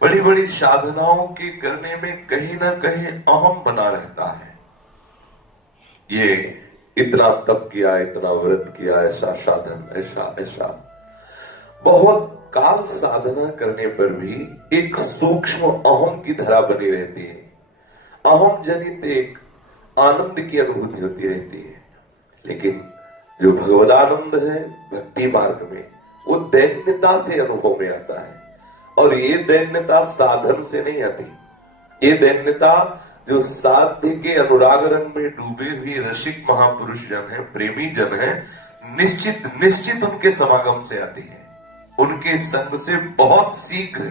बड़ी बड़ी साधनाओं के करने में कहीं ना कहीं अहम बना रहता है। ये इतना तप किया, इतना व्रत किया, ऐसा साधन, ऐसा ऐसा, बहुत काल साधना करने पर भी एक सूक्ष्म अहम की धारा बनी रहती है। अहम जनित एक आनंद की अनुभूति होती रहती है। लेकिन जो भगवदानंद है भक्ति मार्ग में, वो दैन्यता से अनुभव में आता है। और ये दैन्यता साधन से नहीं आती। ये दैन्यता जो साध्य के अनुराग रंग में डूबे हुए रसिक महापुरुष जन है, प्रेमी जन है, निश्चित निश्चित उनके समागम से आती है। उनके संग से बहुत शीघ्र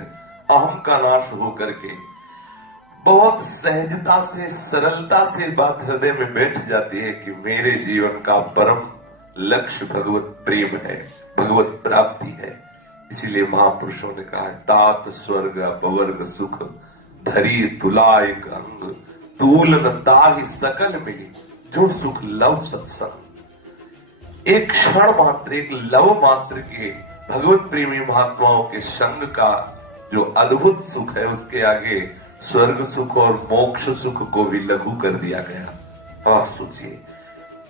अहम का नाश हो करके बहुत सहजता से, सरलता से बात हृदय में बैठ जाती है कि मेरे जीवन का परम लक्ष्य भगवत प्रेम है, भगवत प्राप्ति है। इसीलिए महापुरुषों ने कहा, तात स्वर्ग अपवर्ग सुख धरी तुला एक अंग, तूल न ताहि सकल मिली जो सुख लव सत्संग। एक क्षण मात्र, एक लव मात्र के भगवत प्रेमी महात्माओं के संग का जो अद्भुत सुख है, उसके आगे स्वर्ग सुख और मोक्ष सुख को भी लघु कर दिया गया। और सोचिए,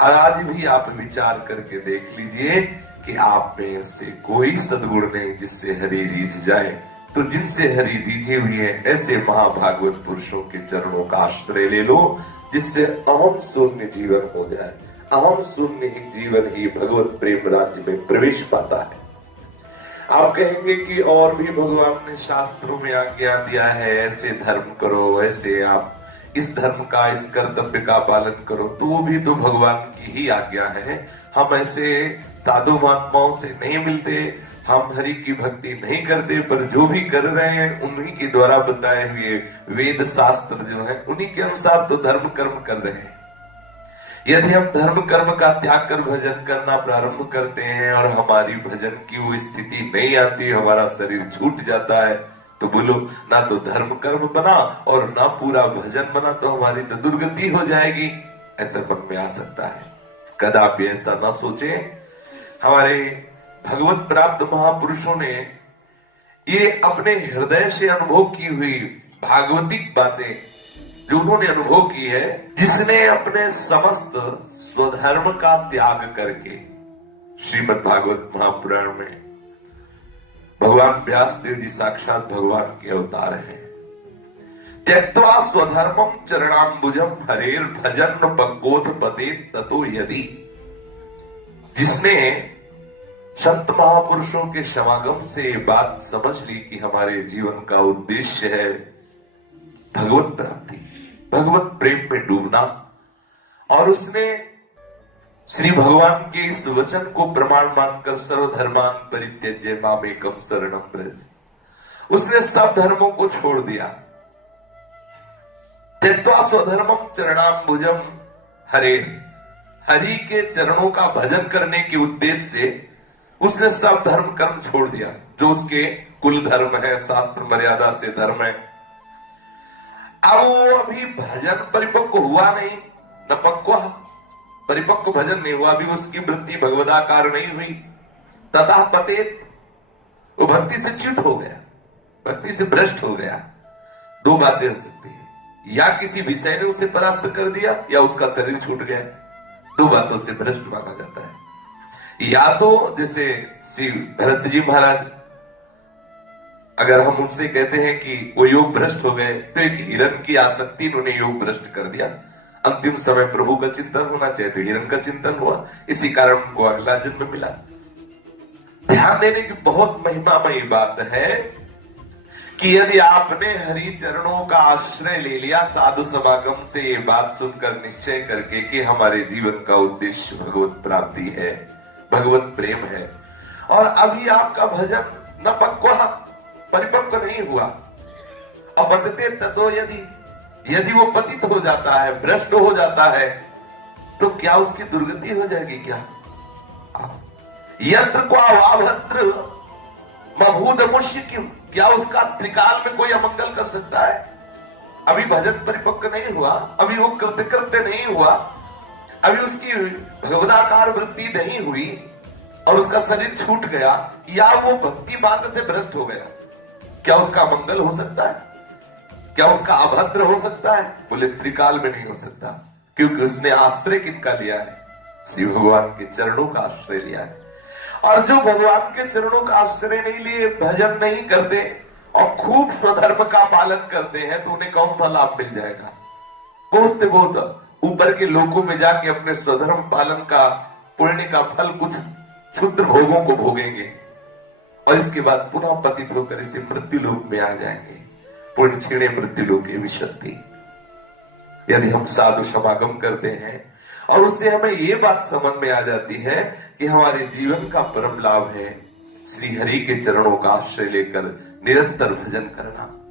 आज भी आप विचार करके देख लीजिए कि आप में से कोई सद्गुण नहीं जिससे हरि रीझ जाए। तो जिनसे हरि रीझी हुई है, ऐसे महाभागवत पुरुषों के चरणों का आश्रय ले लो, जिससे अहम शून्य जीवन हो जाए। अहम शून्य जीवन ही भगवत प्रेम राज्य में प्रवेश पाता है। आप कहेंगे कि और भी भगवान ने शास्त्रों में आज्ञा दिया है, ऐसे धर्म करो, ऐसे आप इस धर्म का, इस कर्तव्य का पालन करो, तो वो भी तो भगवान की ही आज्ञा है। हम ऐसे साधु महात्माओं से नहीं मिलते, हम हरि की भक्ति नहीं करते, पर जो भी कर रहे हैं उन्हीं के द्वारा बताए हुए वेद शास्त्र जो है, उन्हीं के अनुसार तो धर्म कर्म कर रहे हैं। यदि हम धर्म कर्म का त्याग कर भजन करना प्रारंभ करते हैं और हमारी भजन की वो स्थिति नहीं आती, हमारा शरीर छूट जाता है, तो बोलो, ना तो धर्म कर्म बना और ना पूरा भजन बना, तो हमारी तो दुर्गति हो जाएगी। ऐसा मन में आ सकता है। कदापि ऐसा ना सोचे। हमारे भगवत प्राप्त महापुरुषों ने ये अपने हृदय से अनुभव की हुई भागवतिक बातें जो उन्होंने अनुभव की है, जिसने अपने समस्त स्वधर्म का त्याग करके, श्रीमद् भागवत महापुराण में भगवान व्यासदेव जी साक्षात भगवान के अवतार हैं। त्यक्त्वा स्वधर्मम चरणाम्बुजम हरेर भजन पक्कोथ पते ततो यदि, जिसने संत महापुरुषों के समागम से ये बात समझ ली कि हमारे जीवन का उद्देश्य है भगवत प्राप्ति, भगवत प्रेम में डूबना, और उसने श्री भगवान के इस वचन को प्रमाण मानकर सर्वधर्मान परित्यज्य मामेकम शरणम व्रज, उसने सब धर्मों को छोड़ दिया। त्यक्त्वा स्वधर्मम चरणाम्बुजम हरे, हरि के चरणों का भजन करने के उद्देश्य से उसने सब धर्म कर्म छोड़ दिया, जो उसके कुल धर्म है, शास्त्र मर्यादा से धर्म है। अब वो अभी भजन परिपक्व हुआ नहीं, न पक्वा, परिपक्व भजन नहीं हुआ, अभी उसकी वृत्ति भगवदाकार नहीं हुई। तथा पतेत, वो भक्ति से च्युत हो गया, भक्ति से भ्रष्ट हो गया। दो बातें हो सकती है, या किसी विषय ने उसे परास्त कर दिया, या उसका शरीर छूट गया। दो बातों से भ्रष्ट माना जाता है। या तो जैसे श्री भरत जी महाराज, अगर हम उनसे कहते हैं कि वो योग भ्रष्ट हो गए, तो एक हिरण की आसक्ति उन्होंने योग भ्रष्ट कर दिया। अंतिम समय प्रभु का चिंतन होना चाहिए, तो हिरण का चिंतन हुआ, इसी कारण उनको अगला जन्म मिला। ध्यान देने की बहुत महिमामयी बात है कि यदि आपने हरि चरणों का आश्रय ले लिया साधु समागम से, ये बात सुनकर निश्चय करके कि हमारे जीवन का उद्देश्य भगवत प्राप्ति है, भगवत प्रेम है, और अभी आपका भजन न पक्वा, परिपक्व नहीं हुआ, अपतते ततो यदि वो पतित हो जाता है, भ्रष्ट हो जाता है, तो क्या उसकी दुर्गति हो जाएगी? क्या यंत्र को अवाभद्र मभूद मुष्य क्यों, क्या उसका त्रिकाल में कोई अमंगल कर सकता है? अभी भजन परिपक्व नहीं हुआ, अभी वो कृत्य नहीं हुआ, अभी उसकी भगवदाकार वृत्ति नहीं हुई और उसका शरीर छूट गया, या वो भक्ति मार्ग से भ्रष्ट हो गया, क्या उसका मंगल हो सकता है? क्या उसका अभद्र हो सकता है? बोले त्रिकाल में नहीं हो सकता, क्योंकि उसने आश्रय किसका लिया है? श्री भगवान के चरणों का आश्रय लिया है। और जो भगवान के चरणों का आश्रय नहीं लिए, भजन नहीं करते और खूब स्वधर्म का पालन करते हैं, तो उन्हें कौन सा लाभ मिल जाएगा? बहुत से बहुत ऊपर के लोगों में जाके अपने स्वधर्म पालन का पुण्य का फल कुछ क्षुद्र भोगों को भोगेंगे और इसके बाद पुनः पतित होकर इसे मृत्यु लोक में आ जाएंगे। पुण्य क्षीणे मृत्यु लोक की विशक्ति। यदि हम साधु समागम करते हैं और उससे हमें ये बात समझ में आ जाती है कि हमारे जीवन का परम लाभ है श्री हरि के चरणों का आश्रय लेकर निरंतर भजन करना।